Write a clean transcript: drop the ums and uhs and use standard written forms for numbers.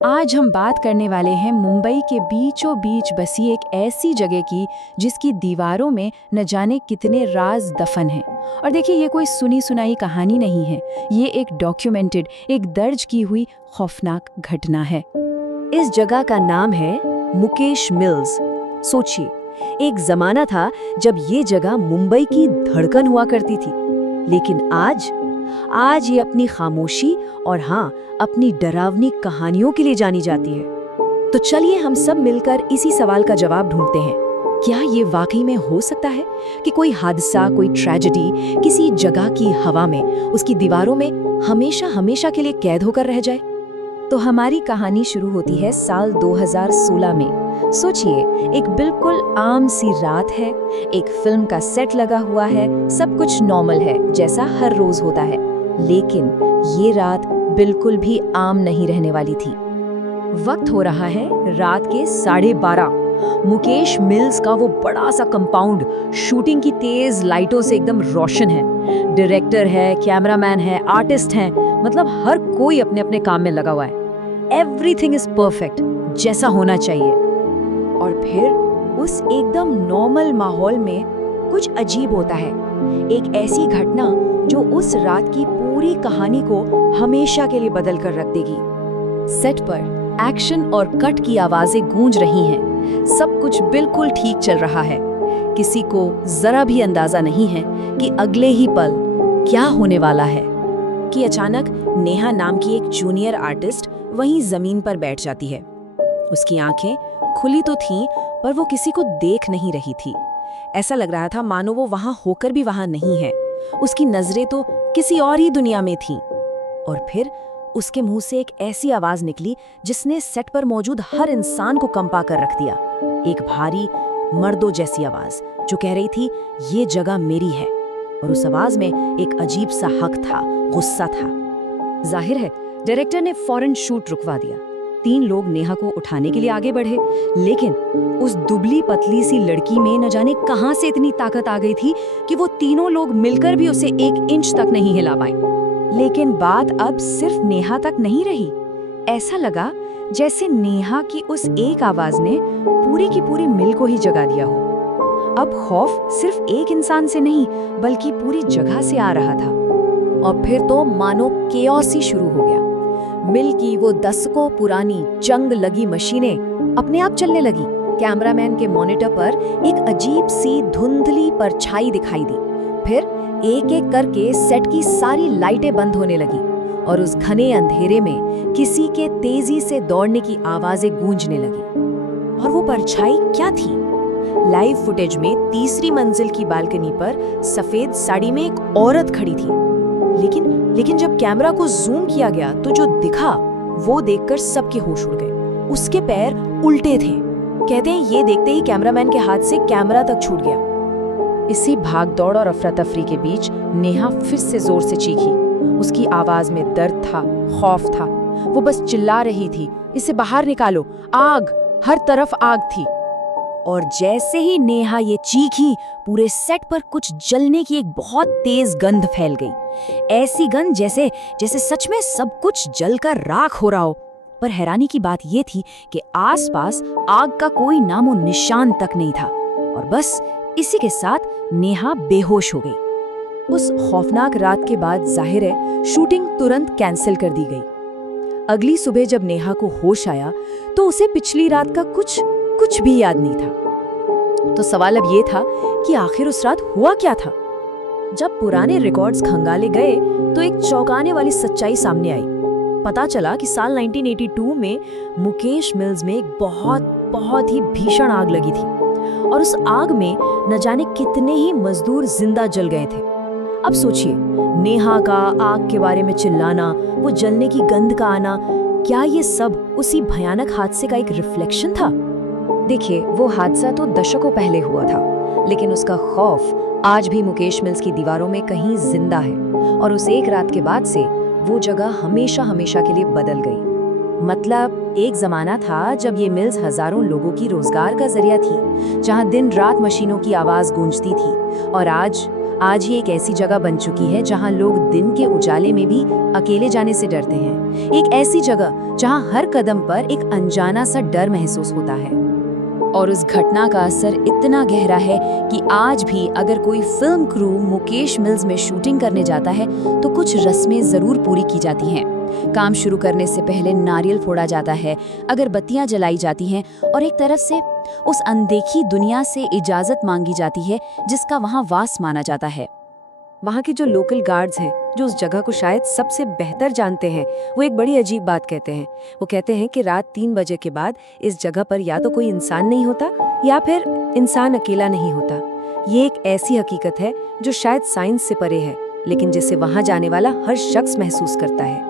आज हम बात करने वाले हैं मुंबई के बीचों बीच बसी एक ऐसी जगह की जिसकी दीवारों में न जाने कितने राज दफन हैं। और देखिए, ये कोई सुनी सुनाई कहानी नहीं है, ये एक डॉक्यूमेंटेड, एक दर्ज की हुई खौफनाक घटना है। इस जगह का नाम है मुकेश मिल्स। सोचिए, एक जमाना था जब ये जगह मुंबई की धड़कन हुआ करती थी, लेकिन आज ये अपनी खामोशी और हाँ, अपनी डरावनी कहानियों के लिए जानी जाती है। तो चलिए हम सब मिलकर इसी सवाल का जवाब ढूंढते हैं। क्या ये वाकई में हो सकता है कि कोई हादसा, कोई ट्रेजेडी किसी जगह की हवा में, उसकी दीवारों में हमेशा हमेशा के लिए कैद होकर रह जाए? तो हमारी कहानी शुरू होती है साल 2016 में। सोचिए, एक बिल्कुल आम सी रात है, एक फिल्म का सेट लगा हुआ है, सब कुछ नॉर्मल है जैसा हर रोज होता है। लेकिन ये रात बिल्कुल भी आम नहीं रहने वाली थी। वक्त हो रहा है रात के 12:30। मुकेश मिल्स का वो बड़ा सा कंपाउंड शूटिंग की तेज लाइटों से एकदम रोशन है। डायरेक्टर है, कैमरामैन है, आर्टिस्ट हैं, मतलब हर कोई अपने अपने काम में लगा हुआ है। एवरीथिंग इज परफेक्ट, जैसा होना चाहिए। और फिर उस एकदम नॉर्मल माहौल में कुछ अजीब होता है। एक ऐसी घटना जो उस रात की पूरी कहानी को हमेशा के लिए बदल कर रख देगी। सेट पर एक्शन और कट की आवाजें गूंज रही हैं। सब कुछ बिल्कुल ठीक चल रहा है। किसी को जरा भी अंदाजा नहीं है कि अगले ही पल क्या होने वाला है। कि अचानक नेहा नाम की एक जूनियर आर्टिस्ट वहीं जमीन पर बैठ जाती है। उसकी आंखें खुली तो थीं, पर वो किसी को देख नहीं रही थी। ऐसा लग रहा था मानो वो वहां होकर भी वहां नहीं है। उसकी नजरें तो किसी और ही दुनिया में थीं। और फिर उसके मुंह से एक ऐसी आवाज निकली जिसने सेट पर मौजूद हर इंसान को कंपा कर रख दिया। एक भारी, मर्दों जैसी आवाज जो कह रही थी, ये जगह मेरी है। और उस आवाज में एक अजीब सा हक था, गुस्सा था। जाहिर है डायरेक्टर ने फौरन शूट रुकवा दिया। 3 लोग नेहा को उठाने के लिए आगे बढ़े, लेकिन उस दुबली पतली सी लड़की में न जाने कहां से इतनी ताकत आ गई थी कि वो तीनों लोग मिलकर भी उसे 1 इंच तक नहीं हिला पाए। लेकिन बात अब सिर्फ नेहा तक नहीं रही। ऐसा लगा जैसे नेहा की उस एक आवाज ने पूरी की पूरी मिल को ही जगा दिया हो। अब खौफ सिर्फ एक इंसान से नहीं, बल्कि पूरी जगह से आ रहा था। और फिर तो मानो केओस ही शुरू हो गया। मिल की वो दशकों पुरानी जंग लगी मशीनें अपने आप चलने लगी। कैमरामैन के मॉनिटर पर एक अजीब सी धुंधली परछाई दिखाई दी। फिर एक एक करके सेट की सारी लाइटें बंद होने लगी और उस घने अंधेरे में किसी के तेजी से दौड़ने की आवाजें गूंजने लगी। और वो परछाई क्या थी? लाइव फुटेज में तीसरी मंजिल की बालकनी पर सफेद साड़ी में एक औरत खड़ी थी। लेकिन जब कैमरा को जूम किया गया तो जो दिखा वो देखकर सबके होश उड़ गए। उसके पैर उल्टे थे। कहते हैं ये देखते ही कैमरामैन के हाथ से कैमरा तक छूट गया। इसी भागदौड़ और अफरा तफरी के बीच नेहा फिर से जोर से चीखी। उसकी आवाज में दर्द था, खौफ था। वो बस चिल्ला रही थी, इसे बाहर निकालो, आग, हर तरफ आग थी। और जैसे ही नेहा ये चीखी, पूरे सेट पर कुछ जलने की एक बहुत तेज गंध फैल गई। ऐसी गंध जैसे सच में सब कुछ जलकर राख हो रहा हो। पर हैरानी की बात ये थी कि आसपास आग का कोई नामो निशान तक नहीं था। और बस इसी के साथ नेहा बेहोश हो गई। उस खौफनाक रात के बाद जाहिर है शूटिंग तुरंत कैंसिल कर दी गई। अगली सुबह जब नेहा को होश आया तो उसे पिछली रात का कुछ भी याद नहीं था। तो सवाल अब ये था कि आखिर उस रात हुआ क्या था? जब पुराने रिकॉर्ड्स खंगाले गए तो एक चौंकाने वाली सच्चाई सामने आई। पता चला कि साल 1982 में मुकेश मिल्स में एक बहुत ही भीषण आग लगी थी। और उस आग में न जाने कितने ही मजदूर जिंदा जल गए थे। अब सोचिए, नेहा का आग के बारे में चिल्लाना, वो जलने की गंध का आना, क्या ये सब उसी भयानक हादसे का एक रिफ्लेक्शन था? देखिए, वो हादसा तो दशकों पहले हुआ था, लेकिन उसका खौफ आज भी मुकेश मिल्स की दीवारों में कहीं जिंदा है। और उस एक रात के बाद से वो जगह हमेशा हमेशा के लिए बदल गई। मतलब एक जमाना था जब ये मिल्स हजारों लोगों की रोजगार का जरिया थी, जहां दिन रात मशीनों की आवाज गूंजती थी। और आज आज ये एक ऐसी जगह बन चुकी है जहां लोग दिन के उजाले में भी अकेले जाने से डरते हैं। एक ऐसी जगह जहां हर कदम पर एक अनजाना सा डर महसूस होता है। और उस घटना का असर इतना गहरा है कि आज भी अगर कोई फिल्म क्रू मुकेश मिल्स में शूटिंग करने जाता है तो कुछ रस्में जरूर पूरी की जाती हैं। काम शुरू करने से पहले नारियल फोड़ा जाता है, अगरबत्तियां जलाई जाती हैं और एक तरफ से उस अनदेखी दुनिया से इजाजत मांगी जाती है जिसका वहां वास माना जाता है। वहाँ के जो लोकल गार्ड्स हैं, जो उस जगह को शायद सबसे बेहतर जानते हैं, वो एक बड़ी अजीब बात कहते हैं। वो कहते हैं कि रात 3 बजे के बाद इस जगह पर या तो कोई इंसान नहीं होता या फिर इंसान अकेला नहीं होता। ये एक ऐसी हकीकत है जो शायद साइंस से परे है, लेकिन जिसे वहाँ जाने वाला हर शख्स महसूस करता है।